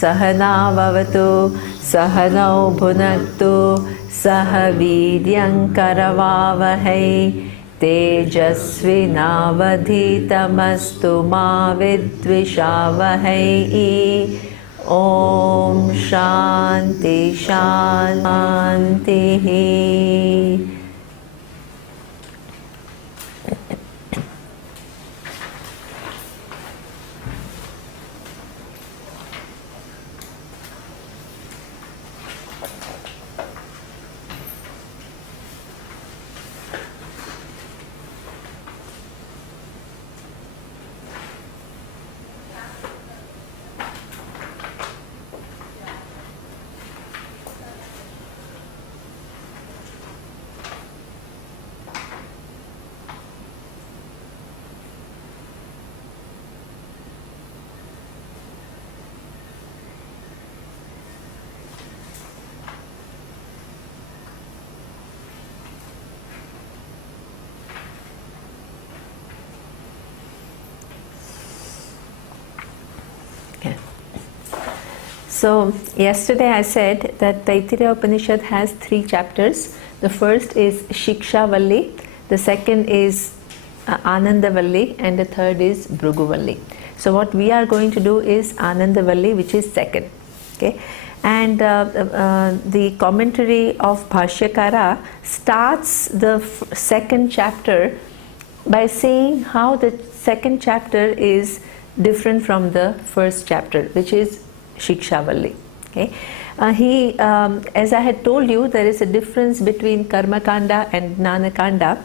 Sahanavavatu Sahanau Bhunaktu Sahavidyamkaravavahai Tejasvinavadhitamastu ma vidvishavahai. Om Shanti Shanti. So, yesterday I said that Taittiriya Upanishad has 3 chapters. The first is Shiksha Valli, the second is Ananda Valli, and the third is Bhrigu Valli. So, what we are going to do is Ananda Valli, which is second. Okay? And the commentary of Bhashyakara starts the second chapter by saying how the second chapter is different from the first chapter, which is Shiksha Valli. Okay? As I had told you, there is a difference between Karma Kanda and Jnana Kanda.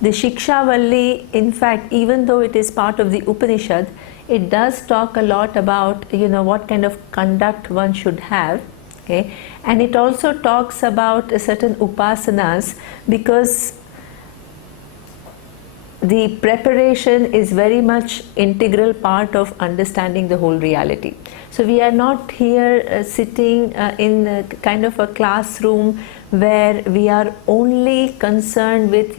The Shiksha Valli, in fact, even though it is part of the Upanishad, it does talk a lot about, what kind of conduct one should have. Okay? And it also talks about a certain upasanas, because the preparation is very much integral part of understanding the whole reality. So we are not here sitting in a kind of a classroom where we are only concerned with,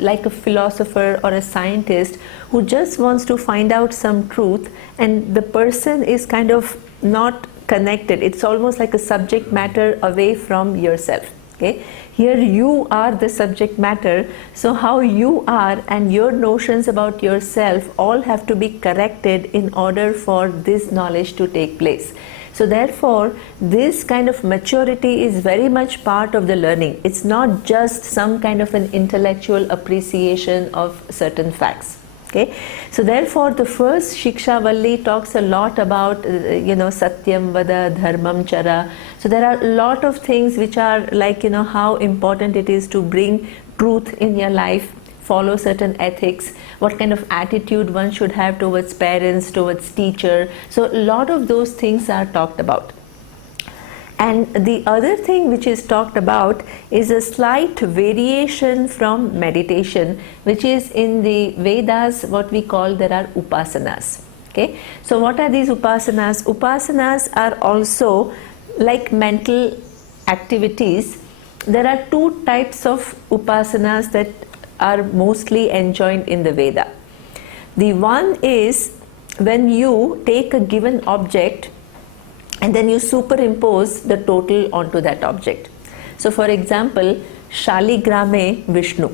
like a philosopher or a scientist who just wants to find out some truth, and the person is kind of not connected. It's almost like a subject matter away from yourself. Okay? Here you are the subject matter, so how you are and your notions about yourself all have to be corrected in order for this knowledge to take place. So therefore, this kind of maturity is very much part of the learning. It's not just some kind of an intellectual appreciation of certain facts. Okay? So therefore, the first Shiksha Valli talks a lot about, Satyam Vada, Dharmam Chara. So there are a lot of things which are like, how important it is to bring truth in your life, follow certain ethics, what kind of attitude one should have towards parents, towards teacher. So a lot of those things are talked about. And the other thing which is talked about is a slight variation from meditation, which is in the Vedas what we call, there are upasanas. Okay? So what are these upasanas? Upasanas are also like mental activities. There are 2 types of upasanas that are mostly enjoined in the Veda. The one is when you take a given object and then you superimpose the total onto that object. So for example, Shaligrame Vishnu.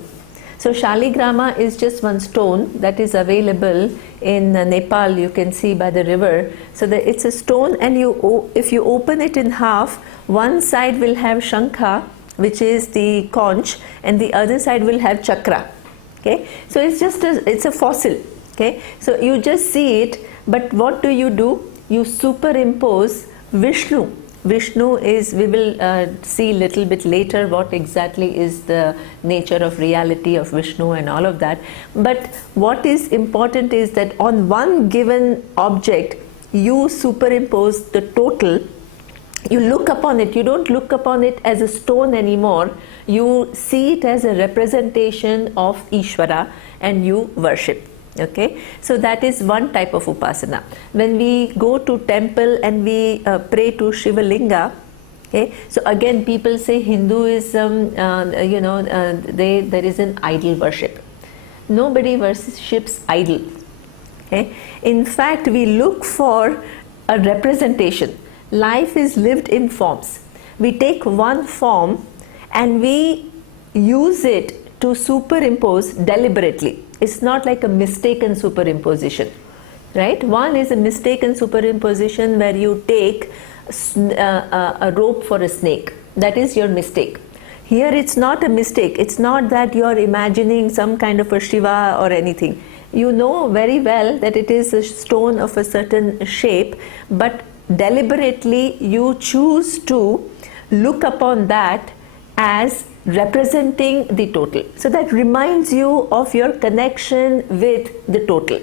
So Shaligrama is just one stone that is available in Nepal, you can see by the river. So it's a stone, and if you open it in half, one side will have Shankha, which is the conch, and the other side will have chakra. Okay? So it's a fossil. Okay? So you just see it, but what do? You superimpose Vishnu. Vishnu is, we will see little bit later what exactly is the nature of reality of Vishnu and all of that. But what is important is that on one given object, you superimpose the total. You look upon it, you don't look upon it as a stone anymore. You see it as a representation of Ishvara and you worship. Okay, so that is one type of upasana. When we go to temple and we pray to Shiva Linga, okay, so again people say Hinduism, there is an idol worship. Nobody worships idol. Okay, in fact we look for a representation. life is lived in forms. We take one form and we use it to superimpose deliberately. It's not like a mistaken superimposition, right? One is a mistaken superimposition where you take a rope for a snake. That is your mistake. Here it's not a mistake. It's not that you're imagining some kind of a Shiva or anything. You know very well that it is a stone of a certain shape, but deliberately you choose to look upon that as representing the total. So that reminds you of your connection with the total,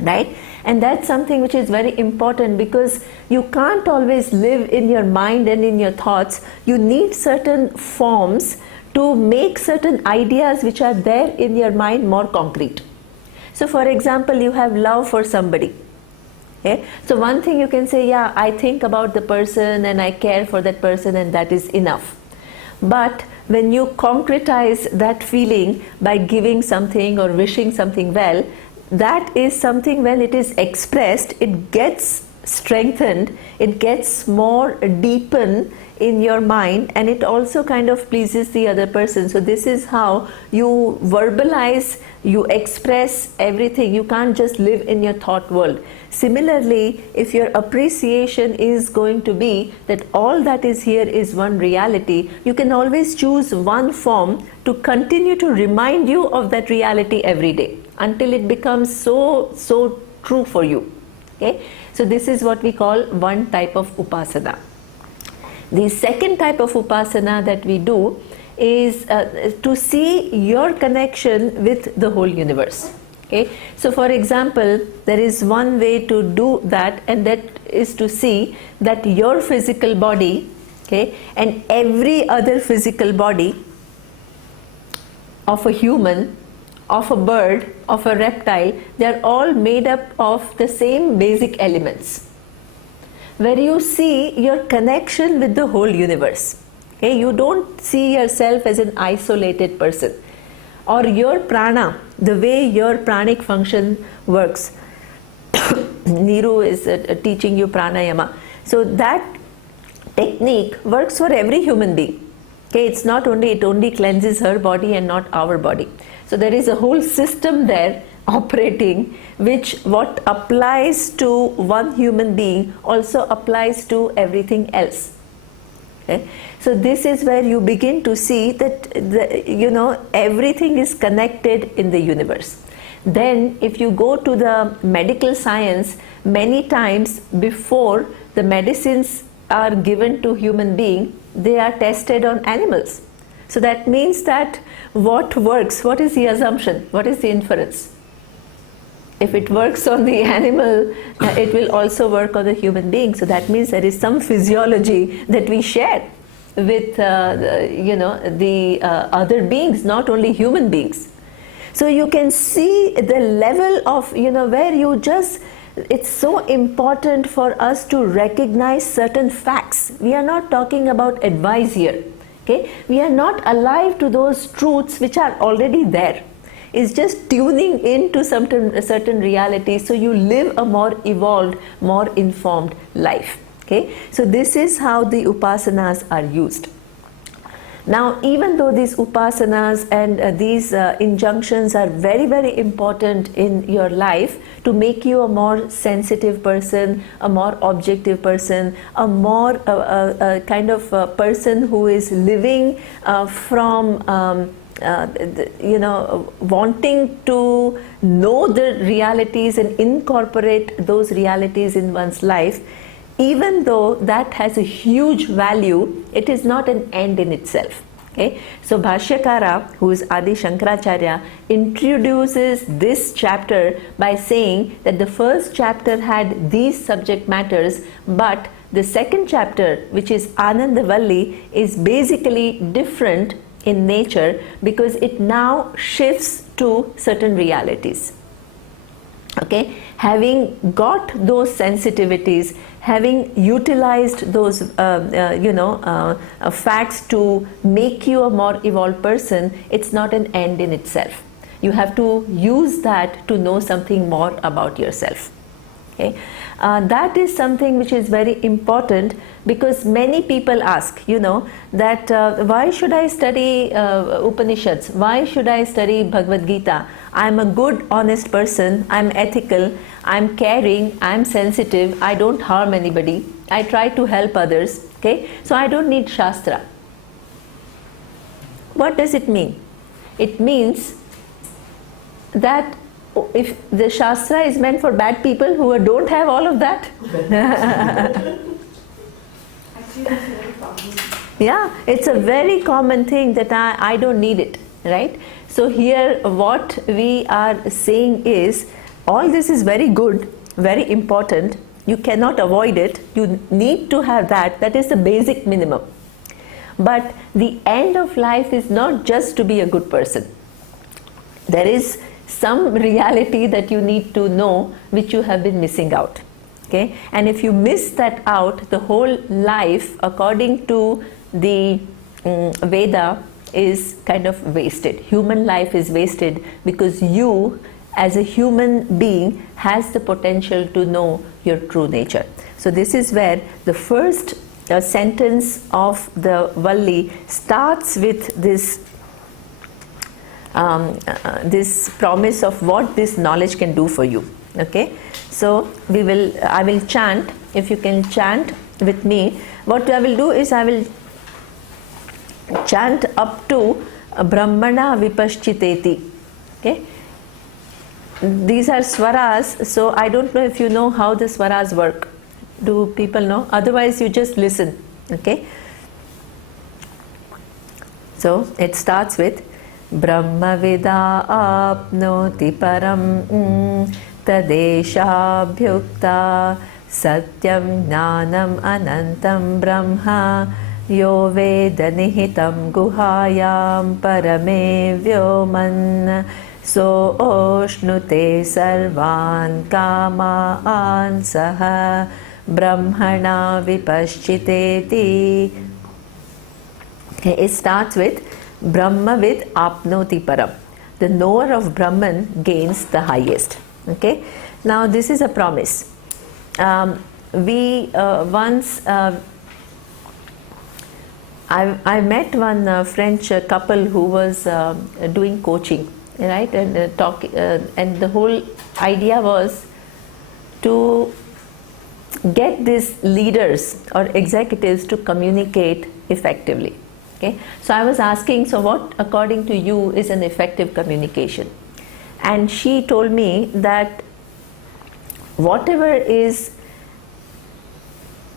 right? And that's something which is very important, because you can't always live in your mind and in your thoughts. You need certain forms to make certain ideas which are there in your mind more concrete. So for example, you have love for somebody. Okay? So one thing you can say, yeah, I think about the person and I care for that person, and that is enough. But when you concretize that feeling by giving something or wishing something well, that is something, when it is expressed, it gets strengthened, it gets more deepened in your mind, and it also kind of pleases the other person. So this is how you verbalize, you express everything. You can't just live in your thought world. Similarly, if your appreciation is going to be that all that is here is one reality, you can always choose one form to continue to remind you of that reality every day, until it becomes so true for you. Okay? So this is what we call one type of upasana. The second type of upasana that we do is to see your connection with the whole universe. Okay? So for example, there is one way to do that, and that is to see that your physical body, okay, and every other physical body of a human, of a bird, of a reptile, they are all made up of the same basic elements, where you see your connection with the whole universe. Okay? You don't see yourself as an isolated person, or your prana, the way your pranic function works. Niru is teaching you pranayama. So that technique works for every human being. Okay? It's not only, it only cleanses her body and not our body. So there is a whole system there operating, which what applies to one human being also applies to everything else. Okay? So this is where you begin to see that everything is connected in the universe. Then if you go to the medical science, many times before the medicines are given to human being, they are tested on animals. So that means that what works, what is the assumption, what is the inference? If it works on the animal, it will also work on the human being. So that means there is some physiology that we share with the other beings, not only human beings. So you can see the level of, where you just, it's so important for us to recognize certain facts. We are not talking about advice here. Okay? We are not alive to those truths which are already there. It's just tuning into certain reality, so you live a more evolved, more informed life. Okay? So this is how the upasanas are used. Now, even though these upasanas and these injunctions are very, very important in your life to make you a more sensitive person, a more objective person, a more kind of person who is living from wanting to know the realities and incorporate those realities in one's life, even though that has a huge value, it is not an end in itself. Okay? So Bhashyakara, who is Adi Shankaracharya, introduces this chapter by saying that the first chapter had these subject matters, but the second chapter, which is Ananda Valli, is basically different in nature, because it now shifts to certain realities. Okay? Having got those sensitivities, having utilized those facts to make you a more evolved person, it's not an end in itself. You have to use that to know something more about yourself. Okay? That is something which is very important, because many people ask, that why should I study Upanishads? Why should I study Bhagavad Gita? I'm a good, honest person. I'm ethical. I'm caring. I'm sensitive. I don't harm anybody. I try to help others. Okay? So I don't need Shastra. What does it mean? It means that if the Shastra is meant for bad people who don't have all of that. Actually, that's very common. Yeah, it's a very common thing that I don't need it, right? So here what we are saying is, all this is very good, very important. You cannot avoid it. You need to have that. That is the basic minimum. But the end of life is not just to be a good person. There is some reality that you need to know, which you have been missing out. Okay? And if you miss that out, the whole life, according to the Veda, is kind of wasted. Human life is wasted because you, as a human being, has the potential to know your true nature. So this is where the first sentence of the Valli starts with this this promise of what this knowledge can do for you. Okay, so I will chant. If you can chant with me, what I will do is I will chant up to Brahmana Vipaschiteti. Okay, these are swaras, so I don't know if you know how the swaras work. Do people know? Otherwise you just listen. Okay, so it starts with Brahma Vida apnoti param tadeshabhyukta satyam jnanam anantam brahma yo veda nihitam guhayam parame vyoman so oshnute sarvan kamaan saha brahmana vipaschiteti. Okay, it starts with Brahmavid apnoti param. The knower of Brahman gains the highest. Okay. Now this is a promise. I met one French couple who was doing coaching, right, and and the whole idea was to get these leaders or executives to communicate effectively. Okay, so I was asking, so what according to you is an effective communication? And she told me that whatever is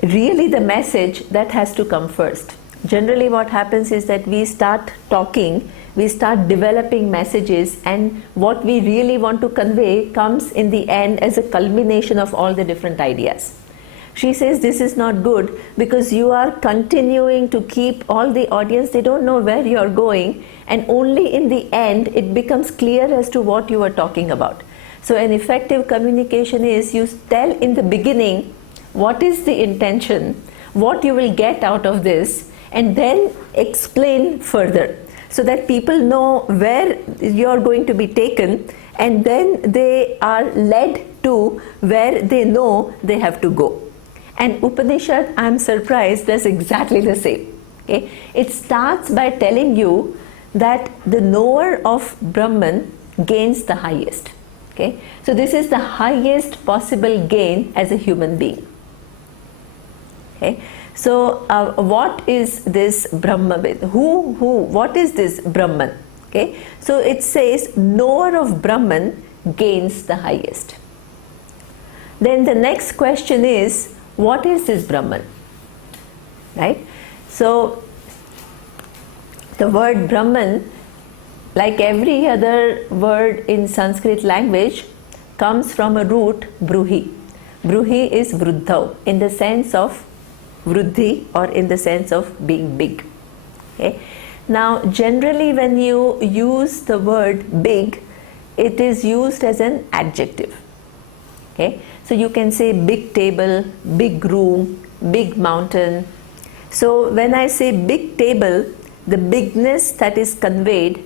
really the message, that has to come first. Generally what happens is that we start talking, we start developing messages, and what we really want to convey comes in the end as a culmination of all the different ideas. She says this is not good because you are continuing to keep all the audience, they don't know where you are going, and only in the end it becomes clear as to what you are talking about. So an effective communication is you tell in the beginning what is the intention, what you will get out of this, and then explain further so that people know where you are going to be taken, and then they are led to where they know they have to go. And Upanishad, I am surprised, does exactly the same. Okay? It starts by telling you that the knower of Brahman gains the highest. Okay? So this is the highest possible gain as a human being. Okay? So what is this Brahmavid? What is this Brahman? Okay? So it says knower of Brahman gains the highest. Then the next question is, what is this Brahman? Right? So the word Brahman, like every other word in Sanskrit language, comes from a root Bruhi. Bruhi is Vruddhav, in the sense of Vruddhi, or in the sense of being big. Okay? Now generally when you use the word big, it is used as an adjective. Okay? So you can say big table, big room, big mountain. So when I say big table, the bigness that is conveyed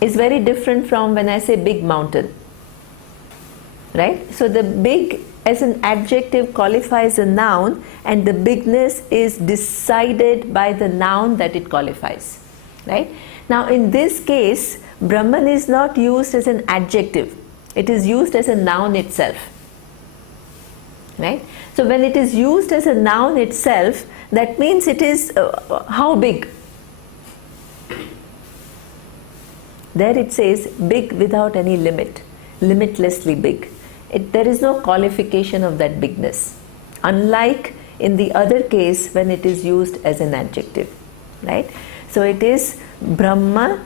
is very different from when I say big mountain. right? So the big as an adjective qualifies a noun, and the bigness is decided by the noun that it qualifies, right? Now in this case, Brahman is not used as an adjective, it is used as a noun itself, right? So when it is used as a noun itself, that means it is how big? There it says big without any limit, limitlessly big. There is no qualification of that bigness, unlike in the other case when it is used as an adjective, right? So it is Brahman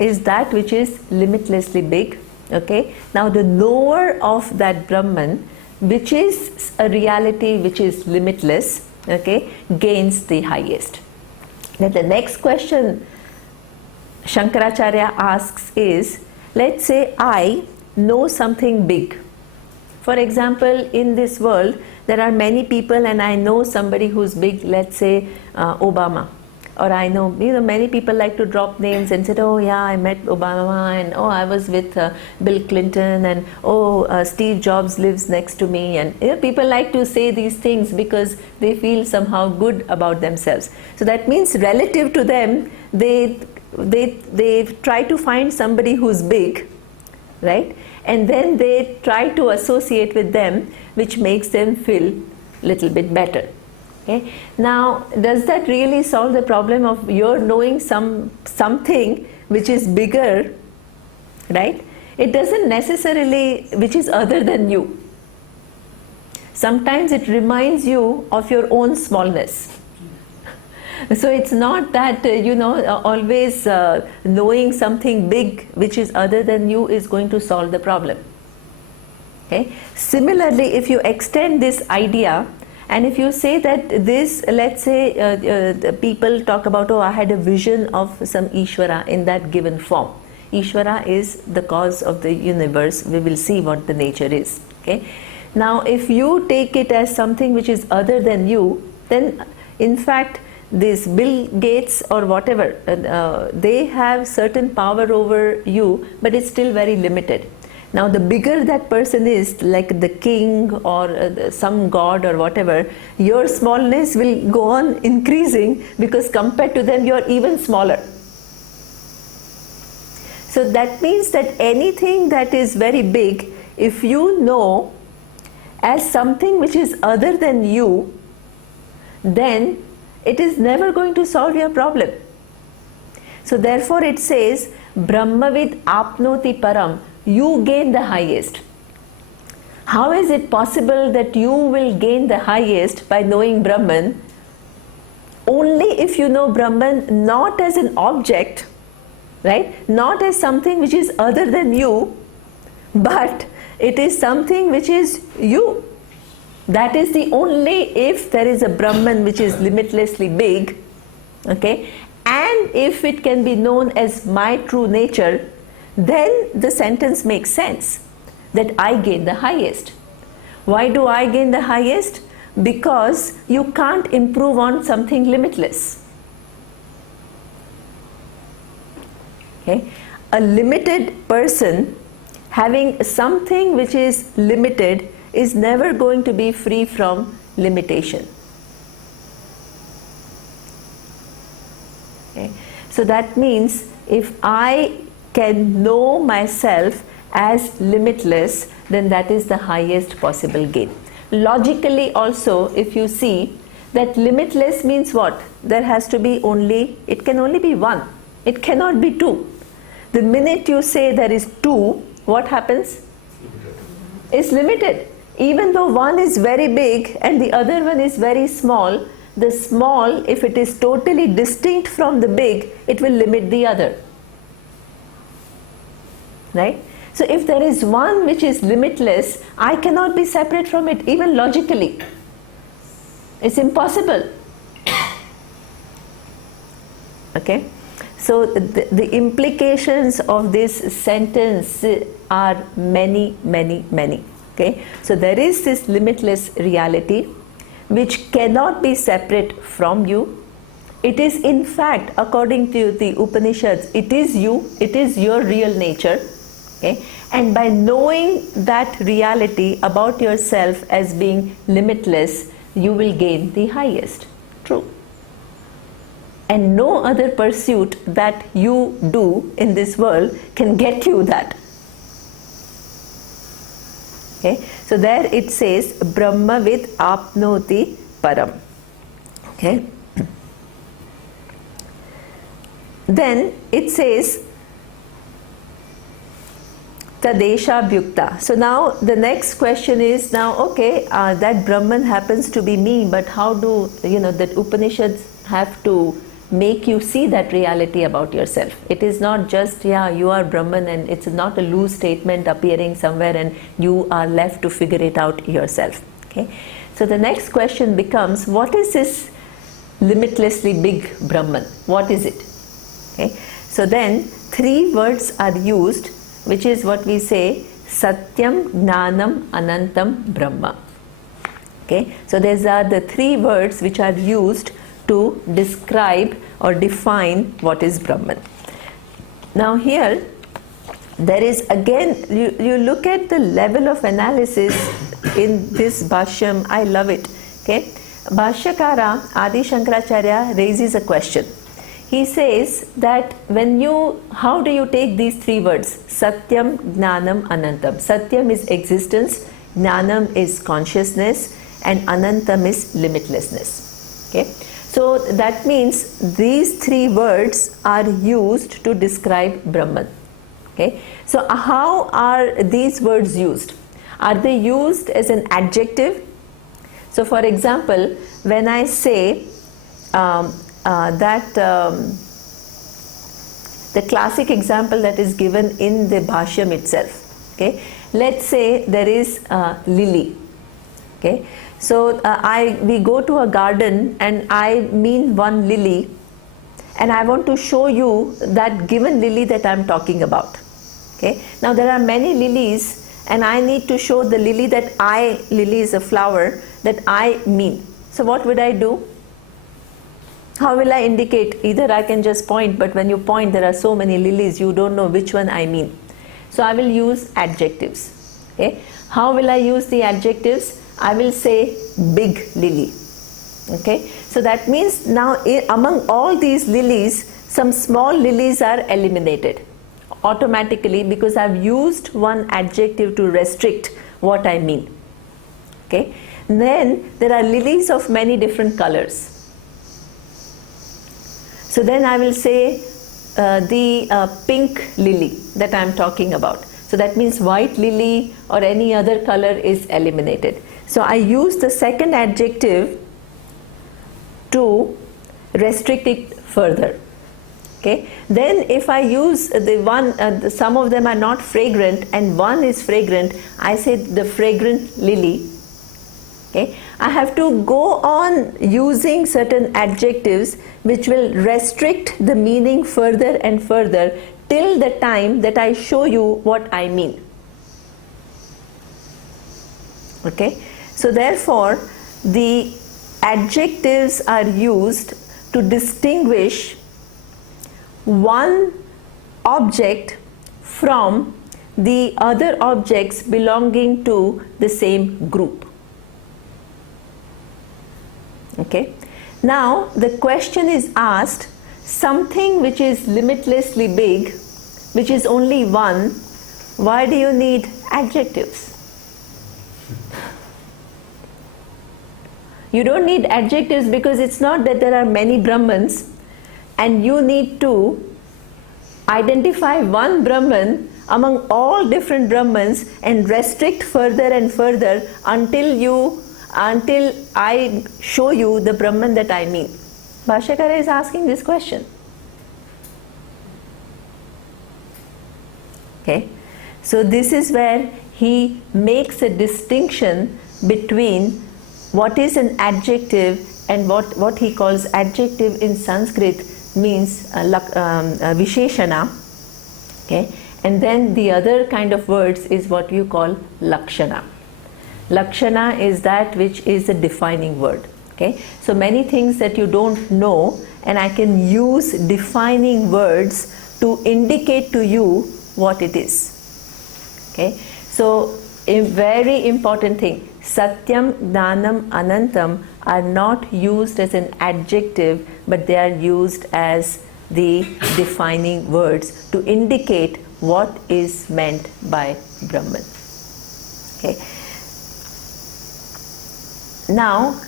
is that which is limitlessly big, okay? Now the knower of that Brahman, which is a reality which is limitless, okay, gains the highest. Then the next question Shankaracharya asks is, let's say I know something big. For example, in this world there are many people, and I know somebody who's big, let's say Obama. Or I know, many people like to drop names and say, oh yeah, I met Obama, and oh, I was with Bill Clinton, and oh, Steve Jobs lives next to me. And people like to say these things because they feel somehow good about themselves. So that means relative to them, they try to find somebody who's big, right? And then they try to associate with them, which makes them feel a little bit better. Okay. Now, does that really solve the problem of your knowing something which is bigger, right? It doesn't necessarily, which is other than you. Sometimes it reminds you of your own smallness. So it's not that, always knowing something big which is other than you is going to solve the problem. Okay. Similarly, if you extend this idea, and if you say that this, let's say the people talk about, oh, I had a vision of some Ishvara in that given form. Ishvara is the cause of the universe. We will see what the nature is. Okay. Now if you take it as something which is other than you, then in fact this Bill Gates or whatever, they have certain power over you, but it's still very limited. Now the bigger that person is, like the king or some god or whatever, your smallness will go on increasing, because compared to them you're even smaller. So that means that anything that is very big, if you know as something which is other than you, then it is never going to solve your problem. So therefore it says, Brahmavid apnoti param, you gain the highest. How is it possible that you will gain the highest by knowing Brahman? Only if you know Brahman not as an object, right? Not as something which is other than you, but it is something which is you. That is the only, if there is a Brahman which is limitlessly big, okay, and if it can be known as my true nature, then the sentence makes sense, that I gain the highest. Why do I gain the highest? Because you can't improve on something limitless. Okay? A limited person having something which is limited is never going to be free from limitation. Okay? So that means if I can know myself as limitless, then that is the highest possible gain. Logically also, if you see that limitless means what? There has to be only, it can only be one. It cannot be two. The minute you say there is two, what happens? It's limited. Even though one is very big and the other one is very small, the small, if it is totally distinct from the big, it will limit the other. Right? So if there is one which is limitless, I cannot be separate from it, even logically. It's impossible. Okay? So the implications of this sentence are many, many, many. Okay? So there is this limitless reality which cannot be separate from you. It is in fact, according to the Upanishads, it is you, it is your real nature. Okay? And by knowing that reality about yourself as being limitless, you will gain the highest. True. And no other pursuit that you do in this world can get you that. Okay? So there it says Brahmavid apnoti param. Okay? Then it says Tadesha Bhukta. So now the next question is, now okay, that Brahman happens to be me, but how do that Upanishads have to make you see that reality about yourself? It is not just, yeah, you are Brahman, and it's not a loose statement appearing somewhere and you are left to figure it out yourself. Okay? So the next question becomes, what is this limitlessly big Brahman? What is it? Okay? So then 3 words are used, which is what we say, Satyam, Gnanam, Anantam, Brahma. Okay? So these are the 3 words which are used to describe or define what is Brahman. Now here, there is again, you look at the level of analysis in this Bhashyam, I love it. Okay? Bhashyakara Adi Shankaracharya raises a question. He says that how do you take these 3 words? Satyam, Gnanam, Anantam. Satyam is existence, Gnanam is consciousness, and Anantam is limitlessness. Okay? So that means these 3 words are used to describe Brahman. Okay? So how are these words used? Are they used as an adjective? So for example, when I say the classic example that is given in the Bhashyam itself. Okay? Let's say there is a lily. Okay? So we go to a garden and I mean one lily, and I want to show you that given lily that I am talking about. Okay? Now there are many lilies, and I need to show the lily that lily is a flower that I mean. So what would I do? How will I indicate? Either I can just point, but when you point there are so many lilies, you don't know which one I mean. So I will use adjectives. Okay? How will I use the adjectives? I will say big lily. Okay? So that means now among all these lilies, some small lilies are eliminated automatically because I've used one adjective to restrict what I mean. Okay? Then there are lilies of many different colors. So then I will say the pink lily that I am talking about. So that means white lily or any other color is eliminated. So I use the second adjective to restrict it further. Okay? Then if I use the one, some of them are not fragrant and one is fragrant, I say the fragrant lily. Okay? I have to go on using certain adjectives which will restrict the meaning further and further till the time that I show you what I mean. Okay? So therefore, the adjectives are used to distinguish one object from the other objects belonging to the same group. Okay? Now the question is asked, something which is limitlessly big, which is only one, why do you need adjectives? You don't need adjectives because it's not that there are many Brahmans and you need to identify one Brahman among all different Brahmans and restrict further and further until I show you the Brahman that I mean. Bhashyakara is asking this question. Okay? So this is where he makes a distinction between what is an adjective and what he calls adjective in Sanskrit means visheshana. Okay? And then the other kind of words is what you call lakshana. Lakshana is that which is a defining word. Okay? So many things that you don't know, and I can use defining words to indicate to you what it is. Okay, so a very important thing, Satyam, Gnanam, Anantam are not used as an adjective, but they are used as the defining words to indicate what is meant by Brahman. Okay. Now,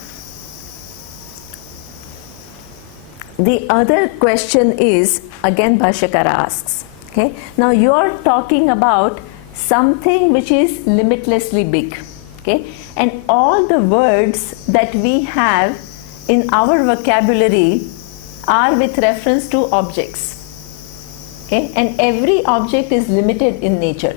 the other question is, again Bhashyakara asks, okay, now you are talking about something which is limitlessly big, okay, and all the words that we have in our vocabulary are with reference to objects, okay, and every object is limited in nature.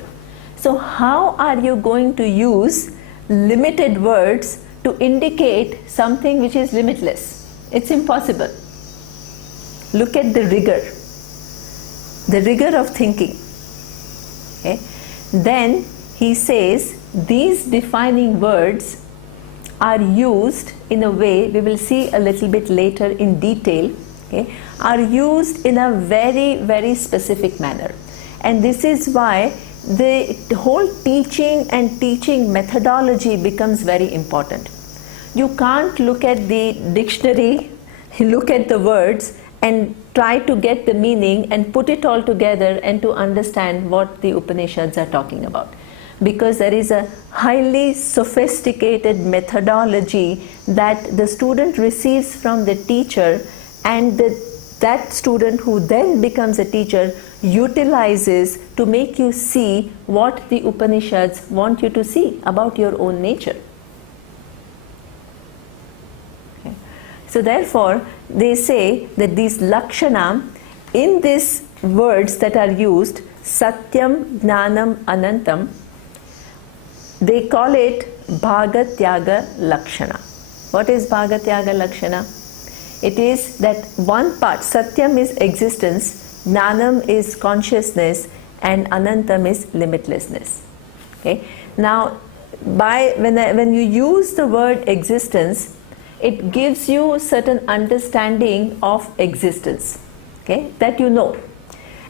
So how are you going to use limited words to indicate something which is limitless? It's impossible. Look at the rigor of thinking. Okay. Then he says these defining words are used in a way, we will see a little bit later in detail, okay, are used in a very, very specific manner. And this is why the whole teaching and teaching methodology becomes very important. You can't look at the dictionary, look at the words and try to get the meaning and put it all together and to understand what the Upanishads are talking about. Because there is a highly sophisticated methodology that the student receives from the teacher, and that student who then becomes a teacher utilizes to make you see what the Upanishads want you to see about your own nature. Okay. So therefore, they say that these lakshana in these words that are used, Satyam, Gnanam, Anantam, they call it Bhagatyaga Lakshana. What is Bhagatyaga Lakshana? It is that one part, Satyam is existence, Gnanam is consciousness, and Anantam is limitlessness. Okay. Now, when you use the word existence, it gives you certain understanding of existence, okay, that you know.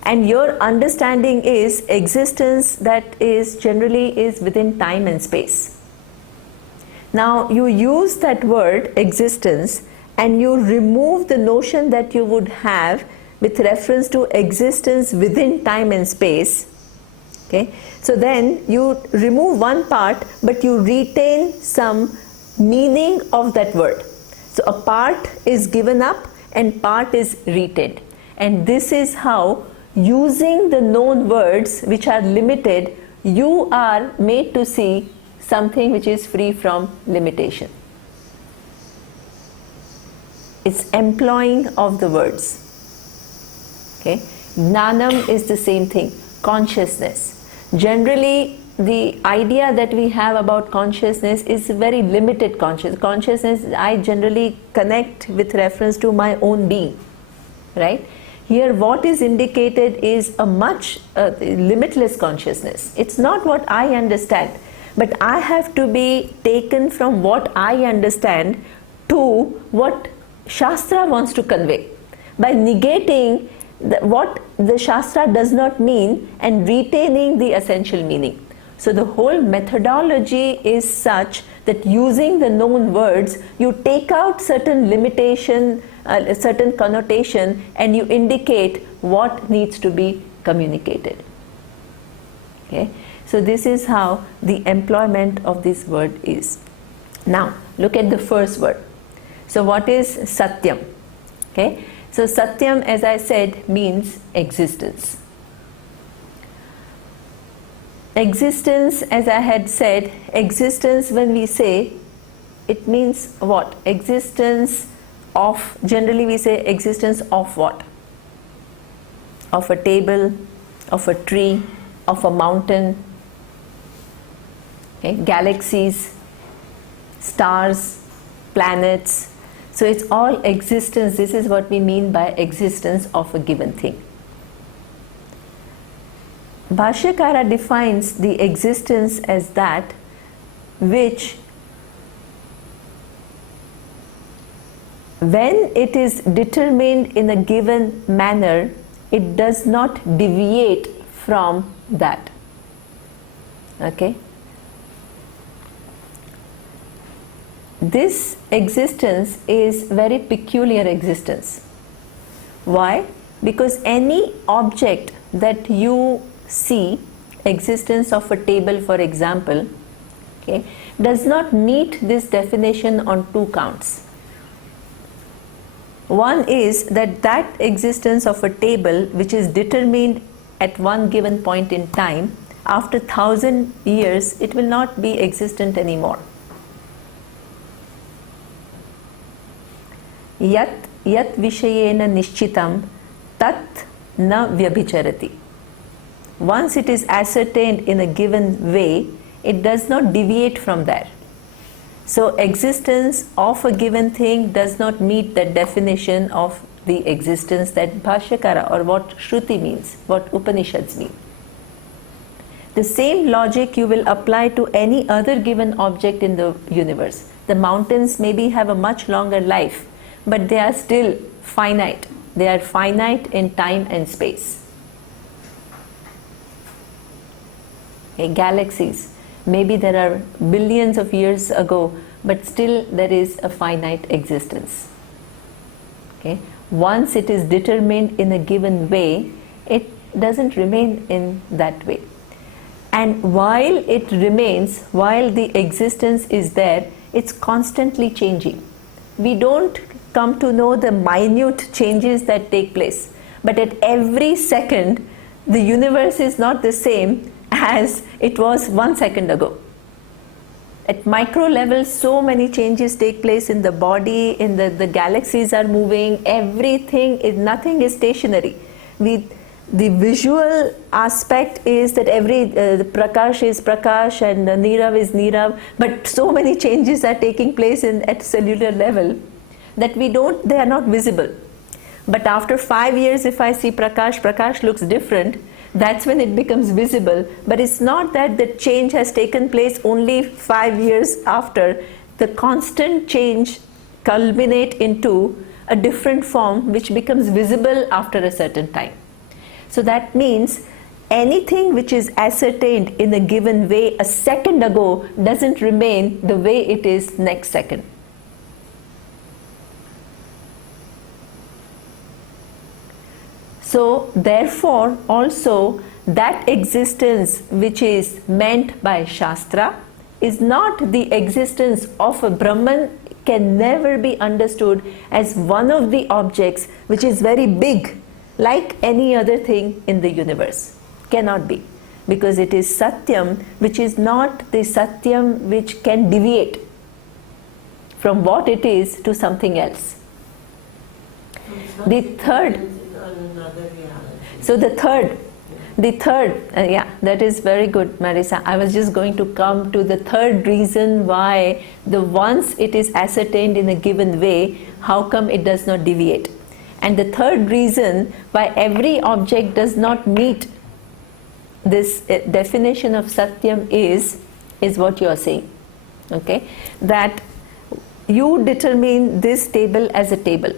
And your understanding is existence that is generally is within time and space. Now you use that word existence and you remove the notion that you would have with reference to existence within time and space. Okay, so then you remove one part but you retain some meaning of that word. So a part is given up and part is retained. And this is how, using the known words which are limited, you are made to see something which is free from limitation. It's employing of the words. Okay, Gnanam is the same thing, consciousness. Generally, the idea that we have about consciousness is very limited consciousness. I generally connect with reference to my own being, right? Here what is indicated is a much limitless consciousness. It's not what I understand, but I have to be taken from what I understand to what Shastra wants to convey, by negating what the Shastra does not mean and retaining the essential meaning. So the whole methodology is such that using the known words, you take out certain limitation, a certain connotation, and you indicate what needs to be communicated. Okay? So this is how the employment of this word is. Now look at the first word. So what is Satyam? Okay? So Satyam, as I said, means existence. Existence, as I had said, existence, when we say, it means what? Existence of, generally we say existence of what? Of a table, of a tree, of a mountain, okay? Galaxies, stars, planets. So it's all existence. This is what we mean by existence of a given thing. Bhashyakara defines the existence as that which, when it is determined in a given manner, it does not deviate from that. Okay? This existence is very peculiar existence. Why? Because any object that you see, existence of a table for example, okay, does not meet this definition on two counts. One is that existence of a table which is determined at one given point in time, after 1,000 years it will not be existent anymore. Yat vishayena nishchitam tat na vyabhicharati. Once it is ascertained in a given way, it does not deviate from there. So existence of a given thing does not meet the definition of the existence that Bhashyakara or what Shruti means, what Upanishads mean. The same logic you will apply to any other given object in the universe. The mountains maybe have a much longer life, but they are still finite. They are finite in time and space. Okay, galaxies, maybe there are billions of years ago, but still there is a finite existence. Okay? Once it is determined in a given way, it doesn't remain in that way. And while it remains, while the existence is there, it's constantly changing. We don't come to know the minute changes that take place, but at every second the universe is not the same as it was 1 second ago. At micro level, so many changes take place in the body, in the galaxies are moving, everything is, nothing is stationary. The visual aspect is that the Prakash is Prakash and Nirav is Nirav, but so many changes are taking place at cellular level that they are not visible. But after 5 years, if I see Prakash looks different, that's when it becomes visible. But it's not that the change has taken place only 5 years after. The constant change culminate into a different form which becomes visible after a certain time. So that means anything which is ascertained in a given way a second ago doesn't remain the way it is next second. So therefore also that existence which is meant by Shastra is not the existence of a Brahman, can never be understood as one of the objects which is very big like any other thing in the universe. Cannot be, because it is Satyam which is not the Satyam which can deviate from what it is to something else. The third, so the third, yeah, that is very good, Marisa. I was just going to come to the third reason why once it is ascertained in a given way, how come it does not deviate? And the third reason why every object does not meet this definition of Satyam is what you are saying. Okay? That you determine this table as a table.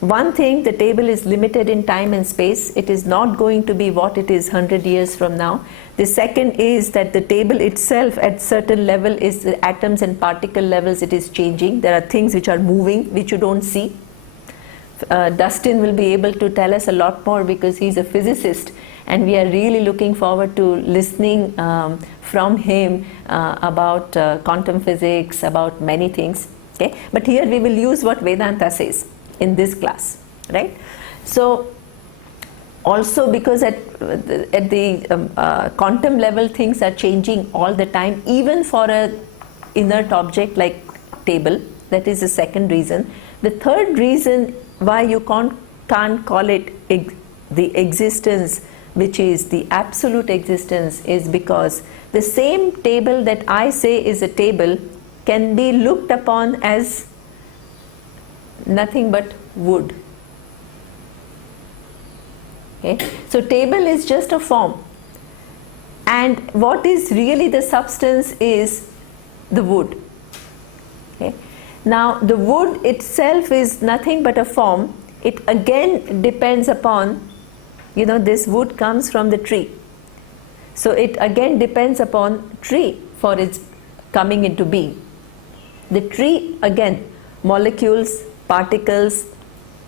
One thing, the table is limited in time and space. It is not going to be what it is 100 years from now. The second is that the table itself at certain level is the atoms and particle levels, it is changing. There are things which are moving which you don't see. Dustin will be able to tell us a lot more because he's a physicist, and we are really looking forward to listening from him about quantum physics, about many things. Okay? But here we will use what Vedanta says in this class, right? So also because at the quantum level things are changing all the time, even for a inert object like table. That is the second reason. The third reason why you can't call it the existence which is the absolute existence is because the same table that I say is a table can be looked upon as nothing but wood. Okay? So table is just a form, and what is really the substance is the wood. Okay? Now the wood itself is nothing but a form. It again depends upon, this wood comes from the tree. So it again depends upon tree for its coming into being. The tree, again, molecules, particles,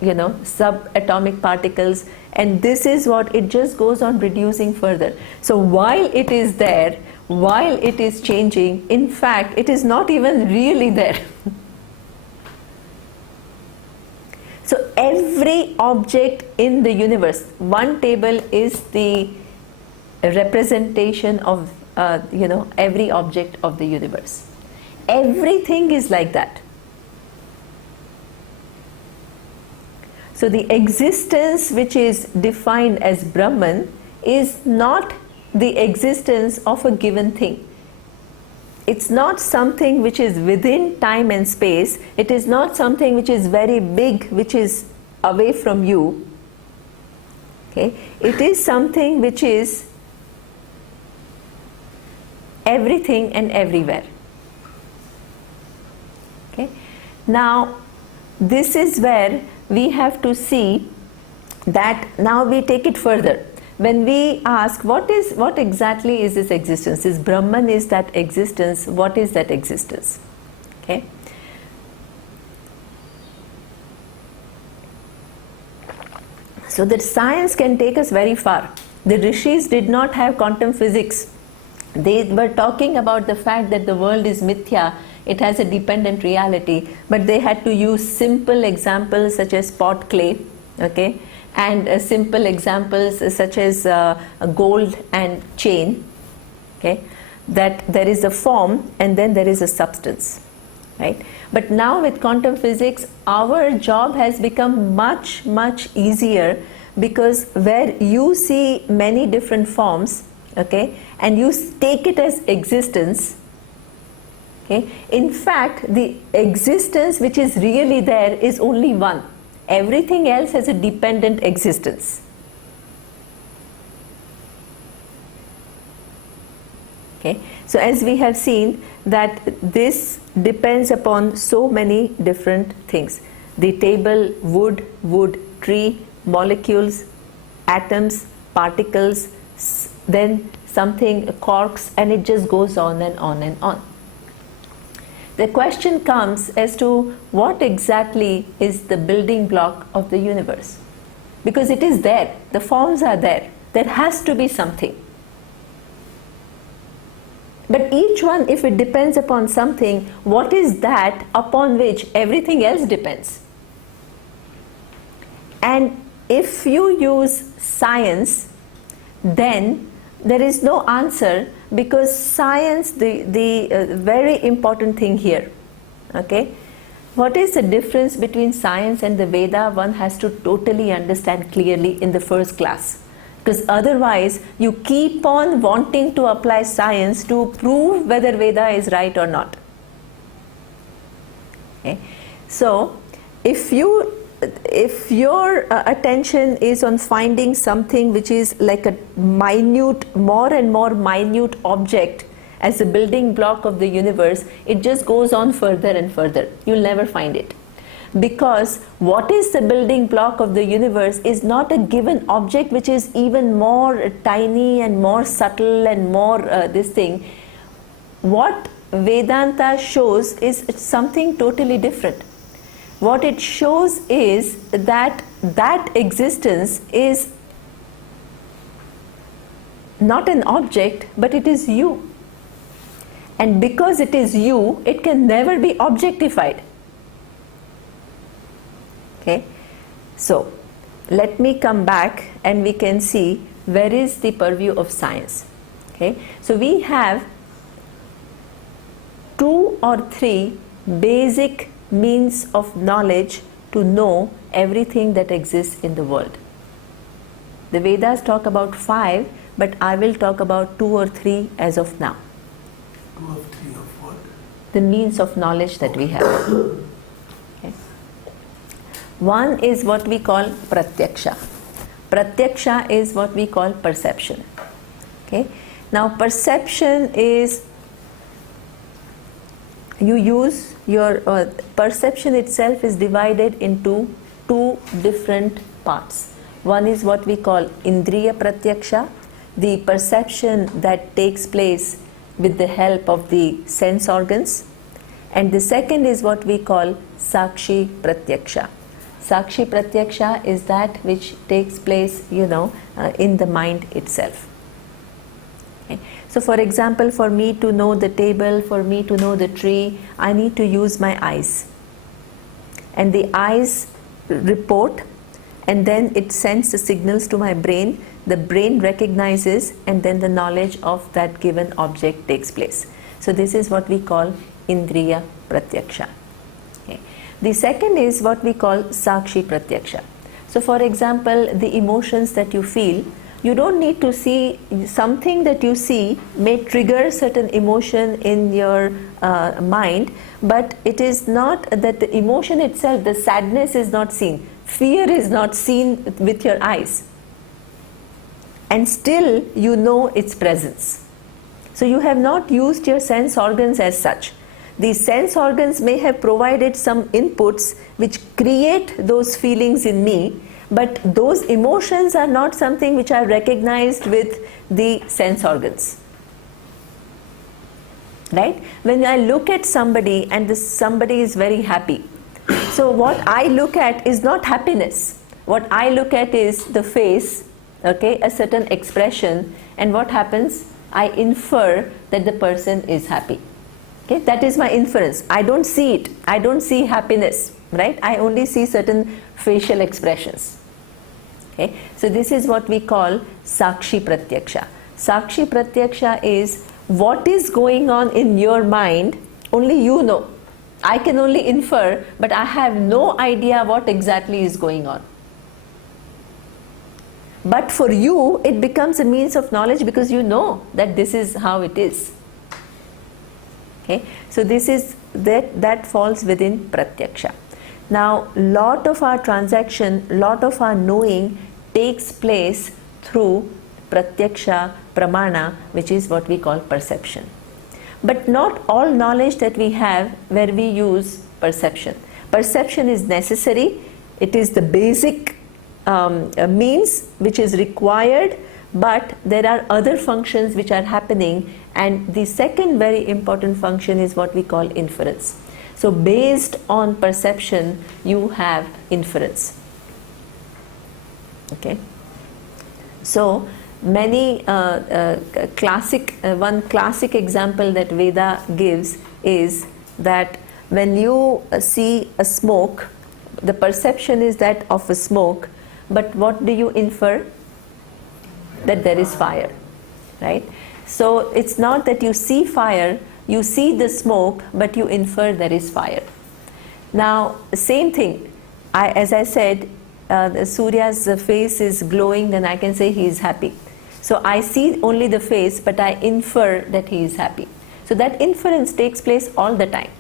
subatomic particles, and this is what it just goes on reducing further. So while it is there, while it is changing, in fact, it is not even really there. So every object in the universe, one table is the representation of every object of the universe. Everything is like that. So the existence which is defined as Brahman is not the existence of a given thing. It's not something which is within time and space. It is not something which is very big, which is away from you. Okay? It is something which is everything and everywhere. Okay? Now, this is where we have to see that now we take it further. When we ask what exactly is this existence? Is Brahman is that existence? What is that existence? Okay. So that science can take us very far. The rishis did not have quantum physics. They were talking about the fact that the world is mithya. It has a dependent reality, but they had to use simple examples such as pot clay, okay, and simple examples such as gold and chain, okay, that there is a form and then there is a substance, right? But now with quantum physics, our job has become much, much easier, because where you see many different forms, okay, and you take it as existence. Okay. In fact, the existence which is really there is only one. Everything else has a dependent existence. Okay. So as we have seen that this depends upon so many different things. The table, wood, tree, molecules, atoms, particles, then something, corks, and it just goes on and on and on. The question comes as to what exactly is the building block of the universe. Because it is there, the forms are there, there has to be something. But each one, if it depends upon something, what is that upon which everything else depends? And if you use science, then there is no answer, because science, the very important thing here, okay, what is the difference between science and the Veda? One has to totally understand clearly in the first class, because otherwise you keep on wanting to apply science to prove whether Veda is right or not. Okay? So if your attention is on finding something which is like a minute, more and more minute object as a building block of the universe, it just goes on further and further. You'll never find it. Because what is the building block of the universe is not a given object which is even more tiny and more subtle and more this thing. What Vedanta shows is something totally different. What it shows is that existence is not an object, but it is you. And because it is you, it can never be objectified. Okay? So, let me come back and we can see where is the purview of science. Okay? So, we have 2 or 3 basic means of knowledge to know everything that exists in the world. The Vedas talk about 5, but I will talk about 2 or 3 as of now. 2 or 3 of what? The means of knowledge that we have. Okay. One is what we call pratyaksha. Pratyaksha is what we call perception. Okay. Now perception is, you use your perception itself is divided into 2 different parts. One is what we call indriya pratyaksha, the perception that takes place with the help of the sense organs. And the second is what we call Sakshi Pratyaksha. Sakshi Pratyaksha is that which takes place, in the mind itself. Okay. So for example, for me to know the table, for me to know the tree, I need to use my eyes. And the eyes report, and then it sends the signals to my brain. The brain recognizes, and then the knowledge of that given object takes place. So this is what we call Indriya Pratyaksha. Okay. The second is what we call Sakshi Pratyaksha. So for example, the emotions that you feel, you don't need to see something that you see may trigger certain emotion in your mind, but it is not that the emotion itself, the sadness is not seen, fear is not seen with your eyes, and still you know its presence. So you have not used your sense organs as such. These sense organs may have provided some inputs which create those feelings in me, but those emotions are not something which are recognized with the sense organs. Right? When I look at somebody and somebody is very happy, so what I look at is not happiness. What I look at is the face, okay, a certain expression, and what happens? I infer that the person is happy. Okay, that is my inference. I don't see it. I don't see happiness, right? I only see certain facial expressions. Okay, so this is what we call Sakshi Pratyaksha. Sakshi Pratyaksha is what is going on in your mind, only you know. I can only infer, but I have no idea what exactly is going on. But for you, it becomes a means of knowledge because you know that this is how it is. Okay, so this is that falls within Pratyaksha. Now, lot of our transaction, lot of our knowing takes place through Pratyaksha, Pramana, which is what we call perception. But not all knowledge that we have where we use perception. Perception is necessary. It is the basic means which is required, but there are other functions which are happening, and the second very important function is what we call inference. So based on perception, you have inference. Okay. So many one classic example that Veda gives is that when you see a smoke, the perception is that of a smoke, but what do you infer? That there is fire, right? So it's not that you see fire, you see the smoke, but you infer there is fire. Now, same thing, as I said, Surya's face is glowing, then I can say he is happy. So I see only the face, but I infer that he is happy. So that inference takes place all the time.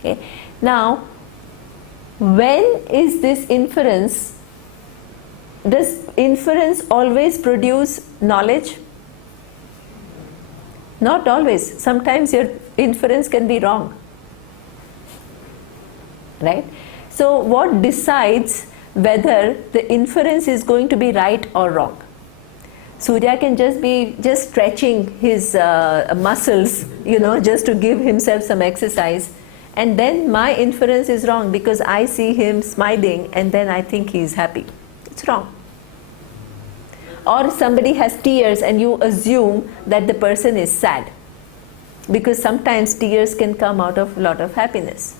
Okay? Now, when is this inference? Does inference always produce knowledge? Not always. Sometimes your inference can be wrong. Right? So what decides whether the inference is going to be right or wrong? Surya can just be stretching his muscles, just to give himself some exercise, and then my inference is wrong because I see him smiling and then I think he is happy. It's wrong. Or somebody has tears and you assume that the person is sad, because sometimes tears can come out of a lot of happiness.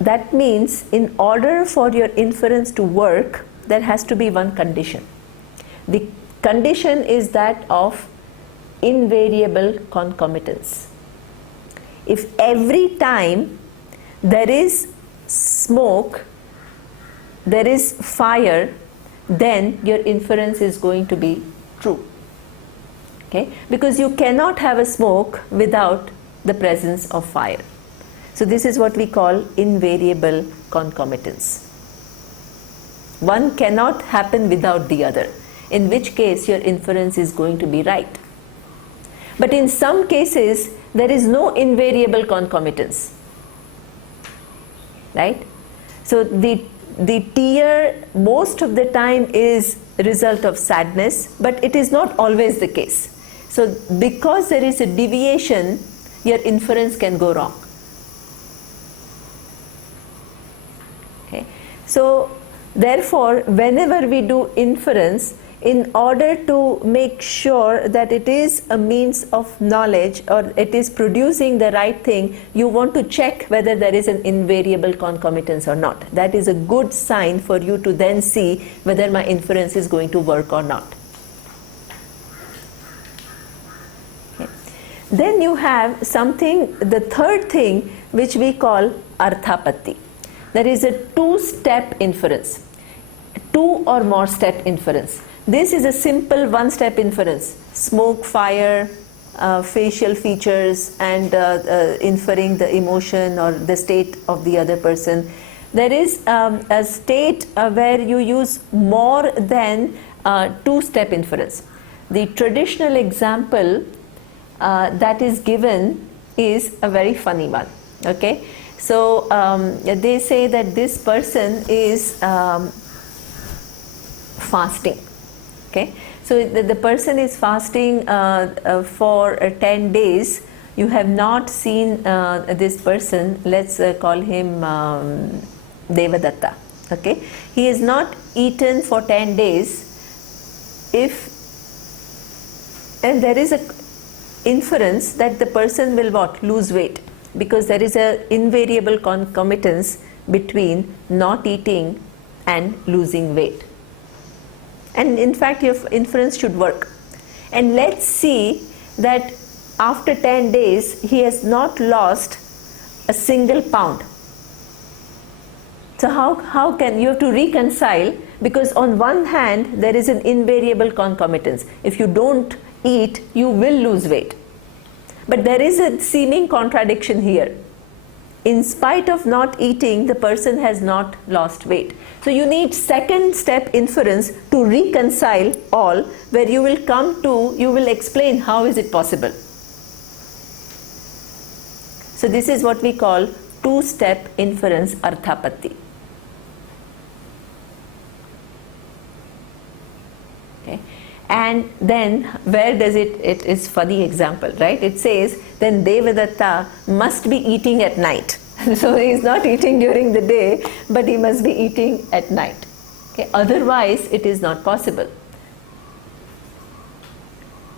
That means in order for your inference to work, there has to be one condition. The condition is that of invariable concomitance. If every time there is smoke, there is fire, then your inference is going to be true. Okay? Because you cannot have a smoke without the presence of fire. So this is what we call invariable concomitance. One cannot happen without the other, in which case your inference is going to be right. But in some cases, there is no invariable concomitance. Right? So the the tear most of the time is a result of sadness, but it is not always the case. So because there is a deviation, your inference can go wrong. Okay. So therefore, whenever we do inference, in order to make sure that it is a means of knowledge or it is producing the right thing, you want to check whether there is an invariable concomitance or not. That is a good sign for you to then see whether my inference is going to work or not. Okay. Then you have something, the third thing, which we call arthapatti. There is a two-step inference, two or more step inference. This is a simple one-step inference: smoke, fire, facial features, and inferring the emotion or the state of the other person. There is a state where you use more than two-step inference. The traditional example that is given is a very funny one. Okay, so they say that this person is fasting. Okay, so the person is fasting for 10 days. You have not seen this person. Let's call him Devadatta. Okay, he is not eaten for 10 days. And there is a inference that the person will what? Lose weight, because there is a invariable concomitance between not eating and losing weight. And in fact, your inference should work. And let's see that after 10 days, he has not lost a single pound. So how can you have to reconcile? Because on one hand, there is an invariable concomitance. If you don't eat, you will lose weight. But there is a seeming contradiction here. In spite of not eating, the person has not lost weight. So you need second step inference to reconcile all, where you will come to, you will explain how is it possible. So this is what we call two-step inference arthapatti. Okay. And then where does it is funny example, right? It says then Devadatta must be eating at night. So he is not eating during the day, but he must be eating at night. Okay. Otherwise it is not possible.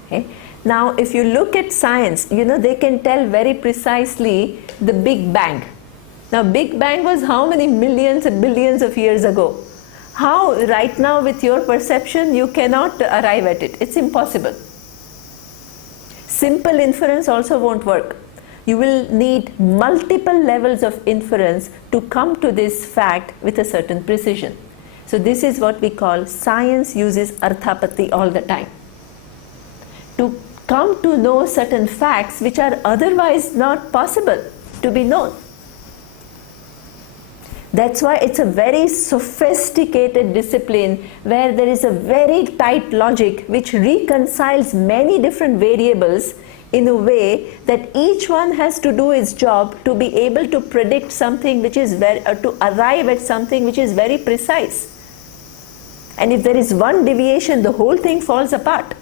Okay. Now if you look at science, they can tell very precisely the Big Bang. Now Big Bang was how many millions and billions of years ago? How right now with your perception you cannot arrive at it. It's impossible. Simple inference also won't work. You will need multiple levels of inference to come to this fact with a certain precision. So this is what we call science uses arthapatti all the time. To come to know certain facts which are otherwise not possible to be known. That's why it's a very sophisticated discipline where there is a very tight logic which reconciles many different variables in a way that each one has to do its job to be able to predict something which is to arrive at something which is very precise. And if there is one deviation, the whole thing falls apart.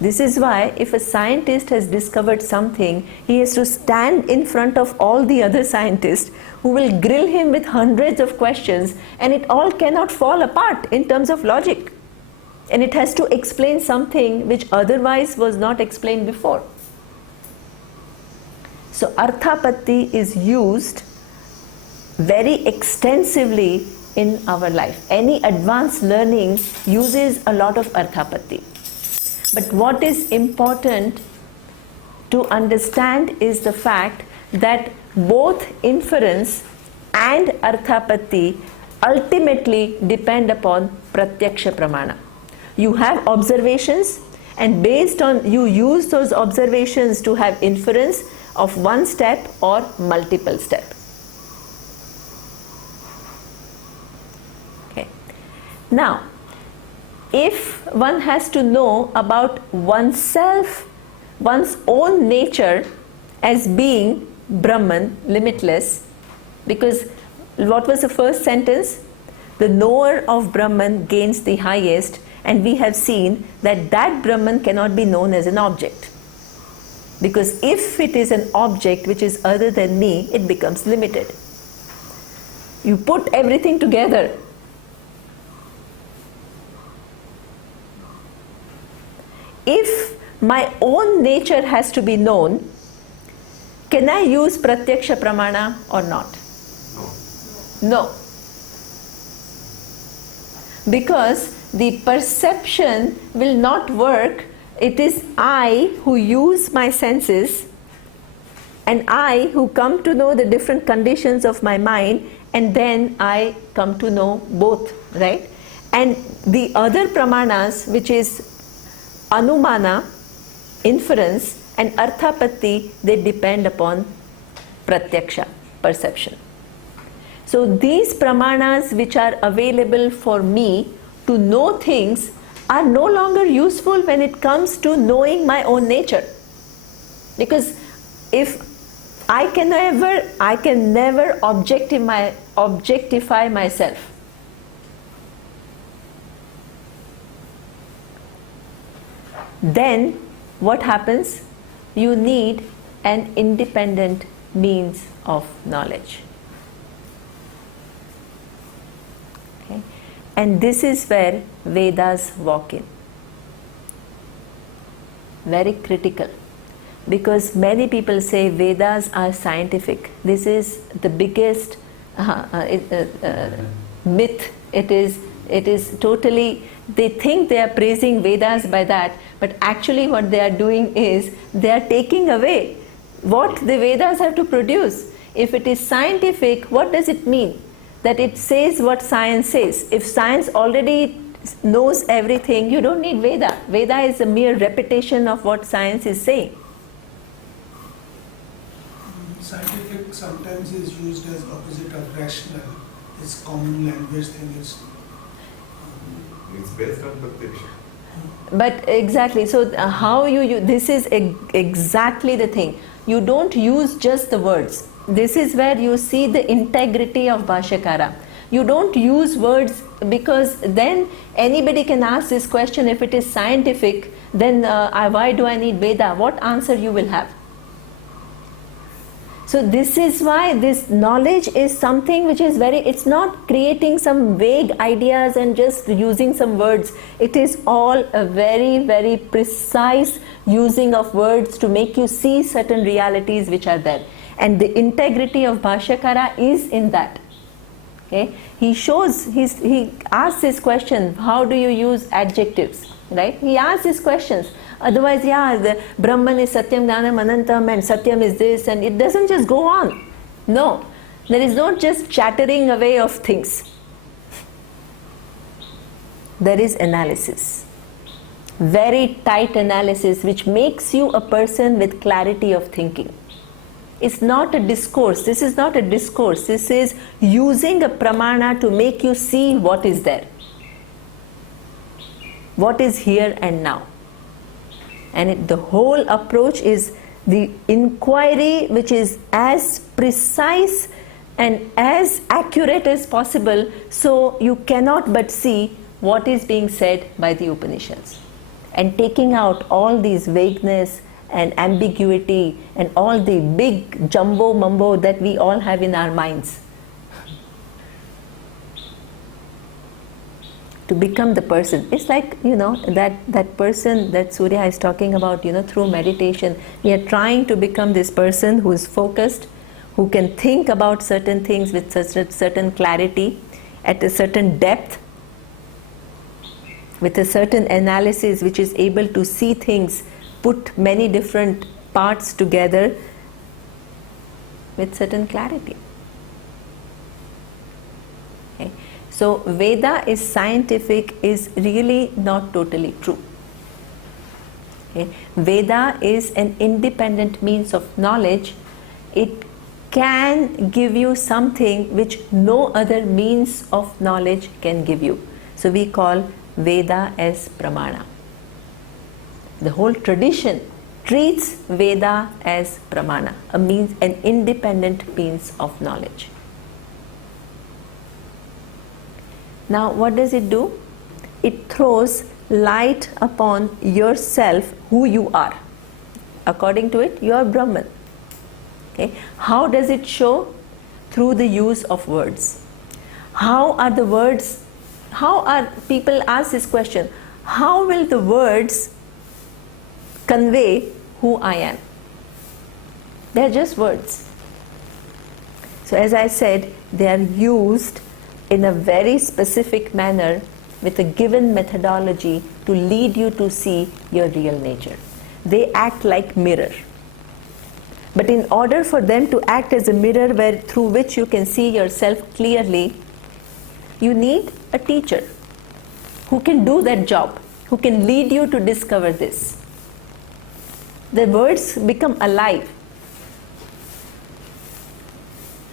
This is why if a scientist has discovered something, he has to stand in front of all the other scientists who will grill him with hundreds of questions, and it all cannot fall apart in terms of logic. And it has to explain something which otherwise was not explained before. So arthapatti is used very extensively in our life. Any advanced learning uses a lot of arthapatti. But what is important to understand is the fact that both inference and arthapatti ultimately depend upon pratyaksha pramana. You have observations, and based on you use those observations to have inference of one step or multiple step. Okay. Now, if one has to know about oneself, one's own nature as being Brahman, limitless, Because what was the first sentence? The knower of Brahman gains the highest, and we have seen that that Brahman cannot be known as an object. Because if it is an object which is other than me, it becomes limited. You put everything together. If my own nature has to be known, can I use pratyaksha pramana or not? No. Because the perception will not work. It is I who use my senses, and I who come to know the different conditions of my mind, and then I come to know both, right? And the other pramanas, which is anumana, inference, and arthapatti, they depend upon pratyaksha, perception. So these pramanas which are available for me to know things are no longer useful when it comes to knowing my own nature. Because if I can never objectify myself. Then what happens? You need an independent means of knowledge. Okay? And this is where Vedas walk in. Very critical. Because many people say Vedas are scientific. This is the biggest myth. It is totally, they think they are praising Vedas by that, but actually what they are doing is they are taking away what the Vedas have to produce. If it is scientific, what does it mean? That it says what science says. If science already knows everything, you don't need Veda. Veda is a mere repetition of what science is saying. Scientific sometimes is used as opposite of rational. It's common language thing. It's based on pratyaksha. But exactly, so how you this is exactly the thing. You don't use just the words. This is where you see the integrity of Bhashyakara. You don't use words, because then anybody can ask this question. If it is scientific, then why do I need Veda? What answer you will have? So this is why this knowledge is something which is it's not creating some vague ideas and just using some words. It is all a very, very precise using of words to make you see certain realities which are there. And the integrity of Bhashyakara is in that. Okay? He asks this question, how do you use adjectives? Right? He asks these questions. Otherwise, the Brahman is Satyam, Jnanam, Anantam, and Satyam is this, and it doesn't just go on. No, there is not just chattering away of things. There is analysis. Very tight analysis which makes you a person with clarity of thinking. It's not a discourse. This is not a discourse. This is using a pramana to make you see what is there. What is here and now. And the whole approach is the inquiry which is as precise and as accurate as possible, so you cannot but see what is being said by the Upanishads. And taking out all these vagueness and ambiguity and all the big jumbo mumbo that we all have in our minds. To become the person. It's like, that person that Surya is talking about, through meditation. We are trying to become this person who is focused, who can think about certain things with certain clarity, at a certain depth, with a certain analysis, which is able to see things, put many different parts together with certain clarity. Okay. So Veda is scientific is really not totally true. Okay. Veda is an independent means of knowledge. It can give you something which no other means of knowledge can give you. So we call Veda as Pramana. The whole tradition treats Veda as Pramana, an independent means of knowledge. Now what does it do? It throws light upon yourself, who you are. According to it, you are Brahman. Okay. How does it show? Through the use of words. How are the words, how are people ask this question, how will the words convey who I am? They are just words. So as I said, they are used in a very specific manner with a given methodology to lead you to see your real nature. They act like mirror. But in order for them to act as a mirror through which you can see yourself clearly, you need a teacher who can do that job, who can lead you to discover this. The words become alive,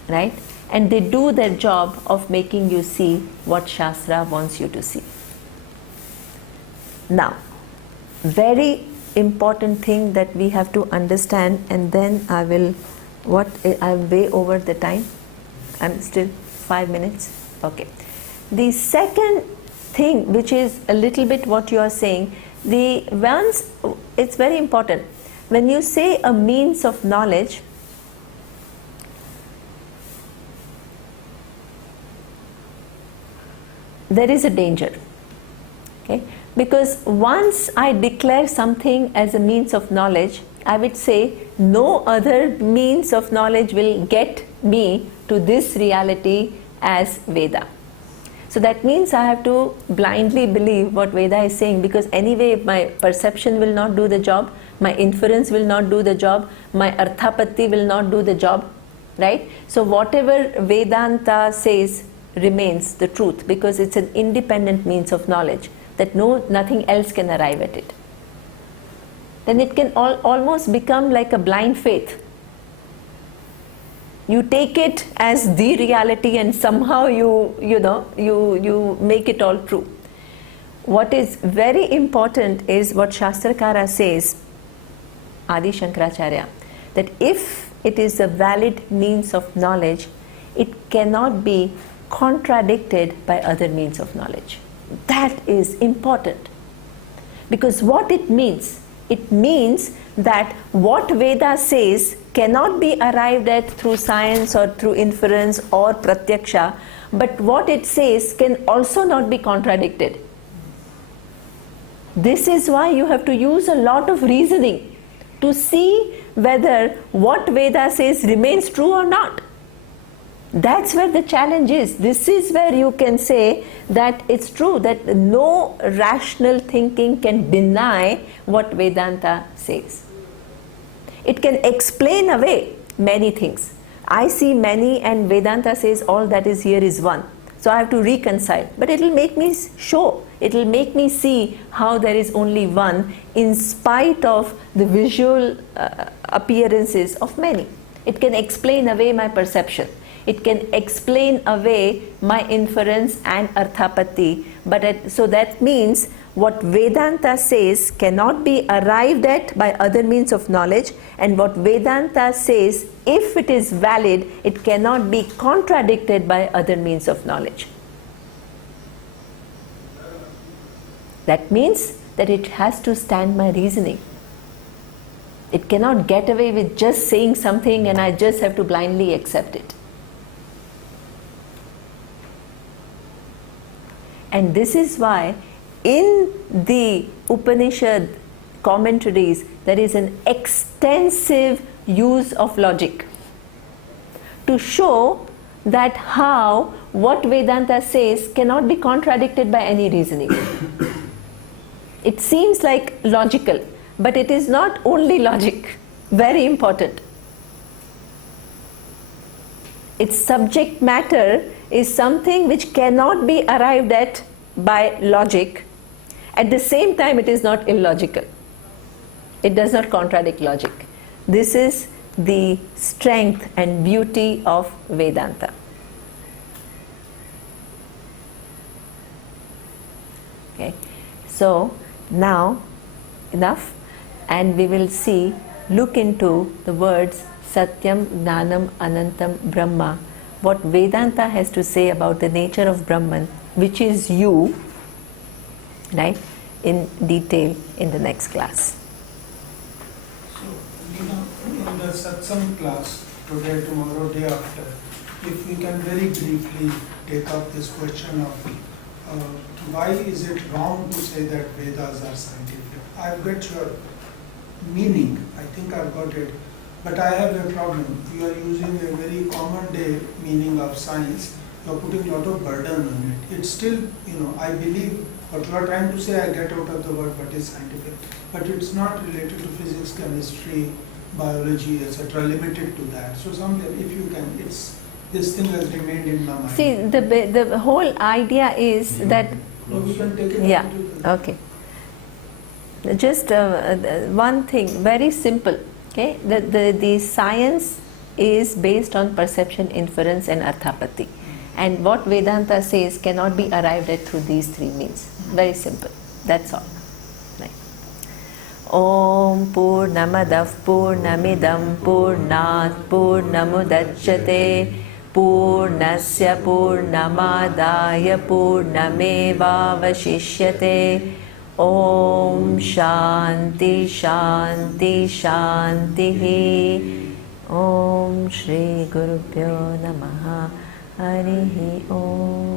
right? And they do their job of making you see what Shastra wants you to see. Now, very important thing that we have to understand, and then I'm way over the time. I'm still 5 minutes. Okay. The second thing, which is a little bit what you are saying, it's very important. When you say a means of knowledge, there is a danger. Okay? Because once I declare something as a means of knowledge, I would say no other means of knowledge will get me to this reality as Veda. So that means I have to blindly believe what Veda is saying, because anyway my perception will not do the job, my inference will not do the job, my arthapatti will not do the job, right? So whatever Vedanta says remains the truth, because it's an independent means of knowledge that nothing else can arrive at it. Then it can almost become like a blind faith. You take it as the reality and somehow you make it all true. What is very important is what Shastrakara says, Adi Shankaracharya, that if it is a valid means of knowledge, it cannot be contradicted by other means of knowledge. That is important, because what it means that what Veda says cannot be arrived at through science or through inference or pratyaksha, but what it says can also not be contradicted. This is why you have to use a lot of reasoning to see whether what Veda says remains true or not. That's where the challenge is. This is where you can say that it's true, that no rational thinking can deny what Vedanta says. It can explain away many things. I see many and Vedanta says all that is here is one. So I have to reconcile. But it will make me it will make me see how there is only one in spite of the visual appearances of many. It can explain away my perception. It can explain away my inference and arthapatti. So that means what Vedanta says cannot be arrived at by other means of knowledge, and what Vedanta says, if it is valid, it cannot be contradicted by other means of knowledge. That means that it has to stand my reasoning. It cannot get away with just saying something and I just have to blindly accept it. And this is why in the Upanishad commentaries there is an extensive use of logic to show that how what Vedanta says cannot be contradicted by any reasoning. It seems like logical, but it is not only logic. Very important. Its subject matter is something which cannot be arrived at by logic. At the same time, it is not illogical. It does not contradict logic. This is the strength and beauty of Vedanta. Okay. So now enough, and we will look into the words Satyam, Gnanam, Anantam, Brahma, what Vedanta has to say about the nature of Brahman which is you, right, in detail in the next class. So, in the satsang class, today, tomorrow, day after, if we can very briefly take up this question of why is it wrong to say that Vedas are scientific? I've got your meaning, I think I've got it, but I have a problem. You are using a very common day meaning of science, you are putting a lot of burden on it. It's still, I believe what you are trying to say, I get out of the word what is scientific, but it's not related to physics, chemistry, biology, etc., limited to that. So someday, if you can, this thing has remained in my mind. See, the whole idea is that, No, we can take it yeah, up to the- okay. Just one thing, very simple. Okay, the science is based on perception, inference, and arthapati, and what Vedanta says cannot be arrived at through these three means. Very simple. That's all. Right. Om Purnamadav Purnamidam Purnat Purnamudachyate Purnasya Purnamadaya Purnamevavashishyate. Om Shanti Shanti Shanti. Om Shri Gurubhyo Namaha. Harihi Om.